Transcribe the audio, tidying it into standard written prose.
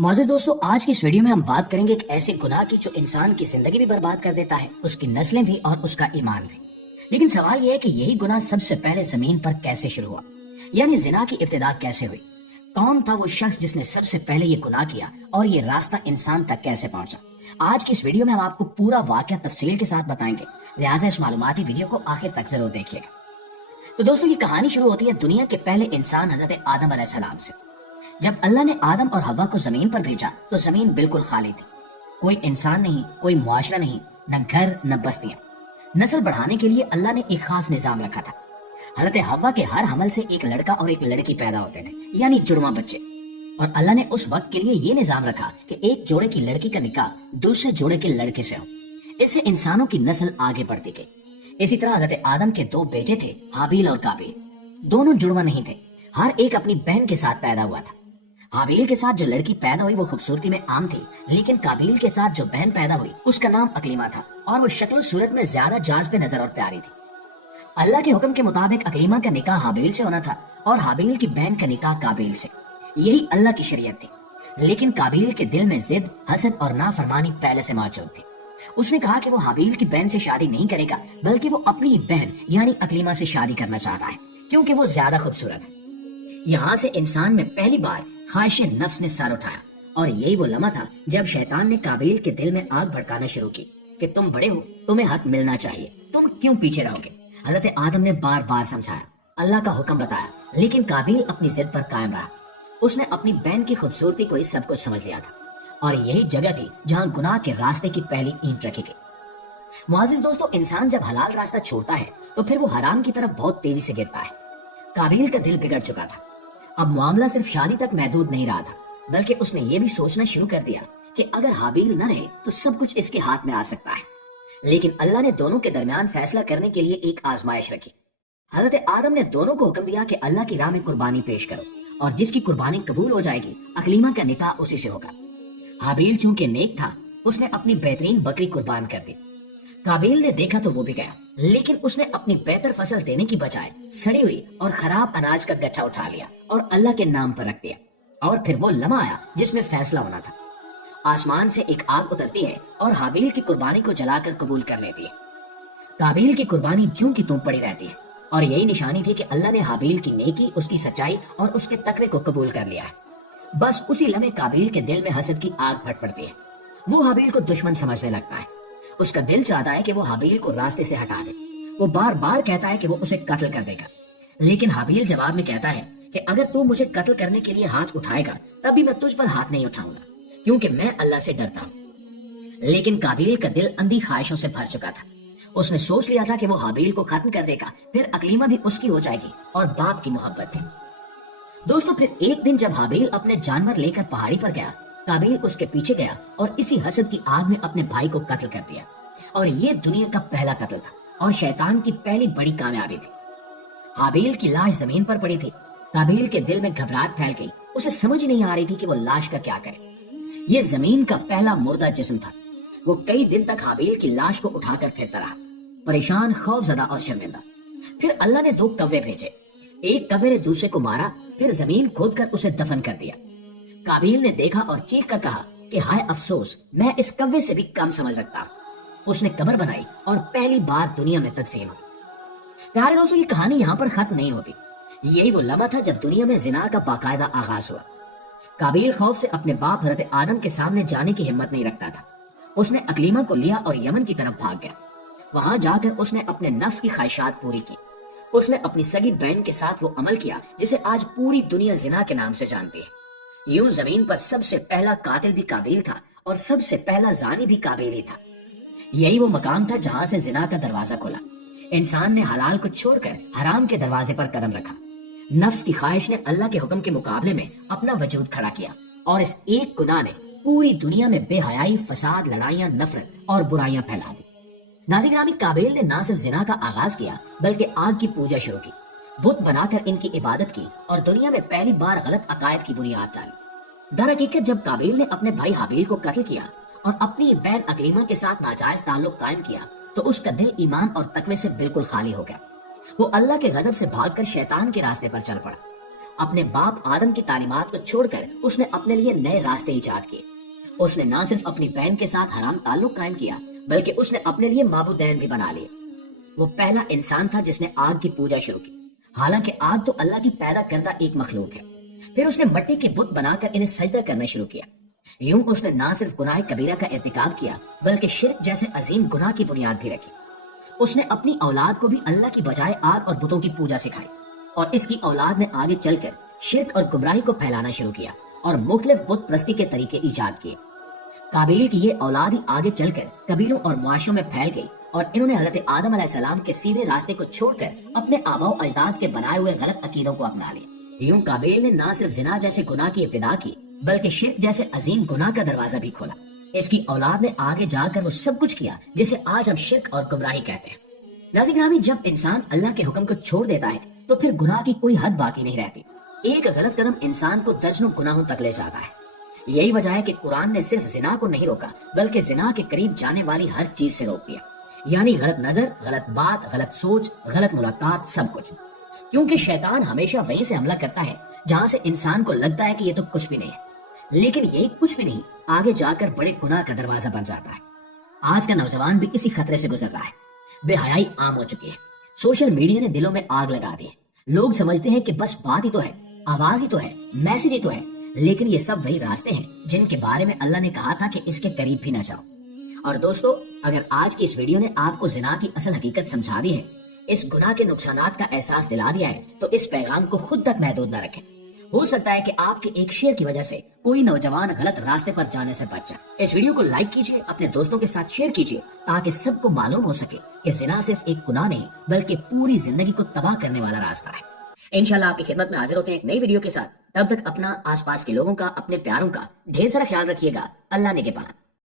معزز دوستو، آج کی اس ویڈیو میں ہم بات کریں گے ایک ایسے گناہ کی جو انسان کی زندگی بھی برباد کر دیتا ہے، اس کی نسلیں بھی اور اس کا ایمان بھی۔ لیکن سوال یہ ہے کہ یہی گناہ سب سے پہلے زمین پر کیسے شروع ہوا، یعنی زنا کی ابتدا کیسے ہوئی؟ کون تھا وہ شخص جس نے سب سے پہلے یہ گناہ کیا اور یہ راستہ انسان تک کیسے پہنچا؟ آج کی اس ویڈیو میں ہم آپ کو پورا واقعہ تفصیل کے ساتھ بتائیں گے، لہٰذا اس معلوماتی ویڈیو کو آخر تک ضرور دیکھیے گا۔ تو دوستو، یہ کہانی شروع ہوتی ہے دنیا کے پہلے انسان حضرت آدم علیہ السلام سے۔ جب اللہ نے آدم اور حوا کو زمین پر بھیجا تو زمین بالکل خالی تھی، کوئی انسان نہیں، کوئی معاشرہ نہیں، نہ گھر نہ بستیاں۔ نسل بڑھانے کے لیے اللہ نے ایک خاص نظام رکھا تھا۔ حضرت حوا کے ہر حمل سے ایک لڑکا اور ایک لڑکی پیدا ہوتے تھے، یعنی جڑواں بچے۔ اور اللہ نے اس وقت کے لیے یہ نظام رکھا کہ ایک جوڑے کی لڑکی کا نکاح دوسرے جوڑے کے لڑکے سے ہو، اس سے انسانوں کی نسل آگے بڑھتی گئی۔ اسی طرح حضرت آدم کے دو بیٹے تھے، حابیل اور قابیل۔ دونوں جڑواں نہیں تھے، ہر ایک اپنی بہن کے ساتھ پیدا ہوا تھا۔ حابیل کے ساتھ جو لڑکی پیدا ہوئی وہ خوبصورتی میں عام تھی، لیکن قابیل کے ساتھ جو بہن پیدا ہوئی اس کا نام اکلیما تھا، اور وہ شکل و صورت میں زیادہ جاذب نظر اور پیاری تھی۔ اللہ کے حکم کے مطابق اکلیما کا نکاح حابیل سے ہونا تھا اور حابیل کی بہن کا نکاح قابیل سے۔ یہی اللہ کی شریعت تھی، لیکن قابیل کے دل میں ضد، حسد اور نافرمانی پہلے سے موجود تھی۔ اس نے کہا کہ وہ حابیل کی بہن سے شادی نہیں کرے گا، بلکہ وہ اپنی بہن یعنی اکلیما سے شادی کرنا چاہتا ہے، کیونکہ وہ زیادہ خوبصورت ہے۔ یہاں سے انسان میں پہلی بار خواہش نفس نے سر اٹھایا، اور یہی وہ لمحہ تھا جب شیطان نے قابیل کے دل میں آگ بھڑکانا شروع کی کہ تم بڑے ہو، تمہیں حق ملنا چاہیے، تم کیوں پیچھے رہو گے؟ حضرت آدم نے بار بار سمجھایا، اللہ کا حکم بتایا، لیکن قابیل اپنی ضد پر قائم رہا۔ اس نے اپنی بہن کی خوبصورتی کو ہی سب کچھ سمجھ لیا تھا، اور یہی جگہ تھی جہاں گناہ کے راستے کی پہلی اینٹ رکھی گئی۔ معزز دوستو، انسان جب حلال راستہ چھوڑتا ہے تو پھر وہ حرام کی طرف بہت تیزی سے گرتا ہے۔ قابیل کا دل بگڑ چکا تھا، اب معاملہ صرف شادی تک محدود نہیں رہا تھا، بلکہ اس نے یہ بھی سوچنا شروع کر دیا کہ اگر حابیل نہ رہے تو سب کچھ اس کے ہاتھ میں آ سکتا ہے۔ لیکن اللہ نے دونوں کے درمیان فیصلہ کرنے کے لیے ایک آزمائش رکھی۔ حضرت آدم نے دونوں کو حکم دیا کہ اللہ کی راہ میں قربانی پیش کرو، اور جس کی قربانی قبول ہو جائے گی اکلیما کا نکاح اسی سے ہوگا۔ حابیل چونکہ نیک تھا، اس نے اپنی بہترین بکری قربان کر دی۔ قابیل نے دیکھا تو وہ بھی گیا، لیکن اس نے اپنی بہتر فصل دینے کی بجائے سڑی ہوئی اور خراب اناج کا گچھا اٹھا لیا اور اللہ کے نام پر رکھ دیا۔ اور پھر وہ لمحہ آیا جس میں فیصلہ ہونا تھا۔ آسمان سے ایک آگ اترتی ہے اور حابیل کی قربانی کو جلا کر قبول کر لیتی ہے۔ قابیل کی قربانی جوں کی توں پڑی رہتی ہے، اور یہی نشانی تھی کہ اللہ نے حابیل کی نیکی، اس کی سچائی اور اس کے تقوی کو قبول کر لیا ہے۔ بس اسی لمحے قابیل کے دل میں حسد کی آگ پھٹ پڑتی ہے۔ وہ حابیل کو دشمن سمجھنے لگتا ہے۔ اس کا دل چاہتا ہے کہ وہ حابیل کو راستے سے ہٹا دے۔ وہ بار بار کہتا ہے کہ وہ اسے قتل کر دے گا، لیکن حابیل جواب میں کہتا ہے کہ اگر تو مجھے قتل کرنے کے لیے ہاتھ اٹھائے گا تب بھی میں تجھ پر ہاتھ نہیں اٹھاؤں گا، کیونکہ میں اللہ سے ڈرتا ہوں۔ لیکن قابیل کا دل اندھی خواہشوں سے بھر چکا تھا۔ اس نے سوچ لیا تھا کہ وہ حابیل کو ختم کر دے گا، پھر اکلیما بھی اس کی ہو جائے گی، اور باپ کی محبت بھی۔ دوستو، پھر ایک دن جب حابیل اپنے جانور لے کر پہاڑی پر گیا، قابیل اس کے پیچھے گیا اور اسی حسد کی آگ میں اپنے بھائی کو قتل کر دیا۔ اور یہ دنیا کا پہلا قتل تھا اور شیطان کی پہلی بڑی کامیابی تھی۔ حابیل کی لاش زمین پر پڑی تھی۔ قابیل کے دل میں گھبراہٹ پھیل گئی، اسے سمجھ نہیں آ رہی تھی کہ وہ لاش کا کیا کرے۔ یہ زمین کا پہلا مردہ جسم تھا۔ وہ کئی دن تک حابیل کی لاش کو اٹھا کر پھرتا رہا، پریشان، خوف زدہ اور شرمندہ۔ پھر اللہ نے دو کوے بھیجے، ایک کوے نے دوسرے کو مارا، پھر زمین کھود کر اسے دفن کر دیا۔ قابیل نے دیکھا اور چیخ کر کہا کہ ہائے افسوس، میں اس کوے سے بھی کم سمجھ سکتا ہوں۔ اس نے قبر بنائی اور پہلی بار دنیا میں تدفین ہوئی۔ پیارے دوستو، یہ کہانی یہاں پر ختم نہیں ہوتی۔ یہی وہ لمحہ تھا جب دنیا میں زنا کا باقاعدہ آغاز ہوا۔ قابیل خوف سے اپنے باپ حضرت آدم کے سامنے جانے کی ہمت نہیں رکھتا تھا۔ اس نے اکلیما کو لیا اور یمن کی طرف بھاگ گیا۔ وہاں جا کر اس نے اپنے نفس کی خواہشات پوری کی۔ اس نے اپنی سگی بہن کے ساتھ وہ عمل کیا جسے آج پوری دنیا زنا کے نام سے جانتی ہے۔ یوں زمین پر سب سے پہلا قاتل بھی قابیل تھا اور سب سے پہلا زانی بھی قابیل ہی تھا۔ یہی وہ مقام تھا جہاں سے زنا کا دروازہ کھلا۔ انسان نے حلال کو چھوڑ کر حرام کے دروازے پر قدم رکھا۔ نفس کی خواہش نے اللہ کے حکم کے مقابلے میں اپنا وجود کھڑا کیا، اور اس ایک گناہ نے پوری دنیا میں بے حیائی، فساد، لڑائیاں، نفرت اور برائیاں پھیلا دی۔ ناظرین گرامی، قابیل نے نہ صرف زنا کا آغاز کیا بلکہ آگ کی پوجا شروع کی، بت بنا کر ان کی عبادت کی، اور دنیا میں پہلی بار غلط عقائد کی بنیاد ڈالی۔ در حقیقت جب قابیل نے اپنے بھائی حابیل کو قتل کیا اور اپنی بہن اکلیما کے ساتھ ناجائز تعلق قائم کیا تو اس کا دل ایمان اور تقوی سے بالکل خالی ہو گیا۔ وہ اللہ کے غضب سے بھاگ کر شیطان کے راستے پر چل پڑا۔ اپنے باپ آدم کی تعلیمات کو چھوڑ کر اس نے اپنے لیے نئے راستے ایجاد کیے۔ اس نے نہ صرف اپنی بہن کے ساتھ حرام تعلق قائم کیا بلکہ اس نے اپنے لیے معبودین بھی بنا لیے۔ وہ پہلا انسان تھا جس نے آگ کی پوجا شروع کی، حالانکہ آگ تو اللہ کی پیدا کردہ ایک مخلوق ہے۔ پھر اس نے مٹی کے بت بنا کر انہیں سجدہ کرنا شروع کیا۔ یوں اس نے نہ صرف گناہ کبیرہ کا ارتکاب کیا بلکہ شرک جیسے عظیم گناہ کی بنیاد بھی رکھی۔ اس نے اپنی اولاد کو بھی اللہ کی بجائے آگ اور بتوں کی پوجا سکھائی، اور اس کی اولاد نے آگے چل کر شرک اور گمراہی کو پھیلانا شروع کیا اور مختلف بت پرستی کے طریقے ایجاد کیے۔ قابیل کی یہ اولاد ہی آگے چل کر قبیلوں اور معاشروں میں پھیل گئی، اور انہوں نے حضرت آدم علیہ السلام کے سیدھے راستے کو چھوڑ کر اپنے آباء و اجداد کے بنائے ہوئے غلط عقیدوں کو اپنا لیا۔ یوں قابیل نے نہ صرف زنا جیسے گناہ کی ابتدا کی بلکہ شرک جیسے عظیم گناہ کا دروازہ بھی کھولا۔ اس کی اولاد نے آگے جا کر وہ سب کچھ کیا جسے آج ہم شرک اور گمراہی کہتے ہیں۔ ناظرین گرامی، جب انسان اللہ کے حکم کو چھوڑ دیتا ہے تو پھر گناہ کی کوئی حد باقی نہیں رہتی۔ ایک غلط قدم انسان کو درجنوں گناہوں تک لے جاتا ہے۔ یہی وجہ ہے کہ قرآن نے صرف زنا کو نہیں روکا بلکہ زنا کے قریب جانے والی ہر چیز سے روک دیا، یعنی غلط نظر، غلط بات، غلط سوچ، غلط ملاقات، سب کچھ۔ کیونکہ شیطان ہمیشہ وہیں سے حملہ کرتا ہے جہاں سے انسان کو لگتا ہے کہ یہ تو کچھ بھی نہیں ہے، لیکن یہی کچھ بھی نہیں آگے جا کر بڑے گناہ کا دروازہ بن جاتا ہے۔ آج کا نوجوان بھی اسی خطرے سے گزر رہا ہے۔ بے حیائی عام ہو چکی ہے، سوشل میڈیا نے دلوں میں آگ لگا دی ہے۔ لوگ سمجھتے ہیں کہ بس بات ہی تو ہے، آواز ہی تو ہے، میسج ہی تو ہے، لیکن یہ سب وہی راستے ہیں جن کے بارے میں اللہ نے کہا تھا کہ اس کے قریب بھی نہ جاؤ۔ اور دوستو، اگر آج کی اس ویڈیو نے آپ کو زنا کی اصل حقیقت سمجھا دی ہے، اس گناہ کے نقصانات کا احساس دلا دیا ہے، تو اس پیغام کو خود تک محدود نہ رکھیں۔ ہو سکتا ہے کہ آپ کے ایک شیئر کی وجہ سے کوئی نوجوان غلط راستے پر جانے سے بچ جائے۔ اس ویڈیو کو لائک کیجیے، اپنے دوستوں کے ساتھ شیئر کیجیے تاکہ سب کو معلوم ہو سکے کہ زنا صرف ایک گناہ نہیں بلکہ پوری زندگی کو تباہ کرنے والا راستہ ہے۔ انشاءاللہ آپ کی خدمت میں حاضر ہوتے ہیں ایک نئی ویڈیو کے ساتھ۔ تب تک اپنا، آس پاس کے لوگوں کا، اپنے پیاروں کا ڈھیر سارا خیال رکھیے گا۔ اللہ نگہبان۔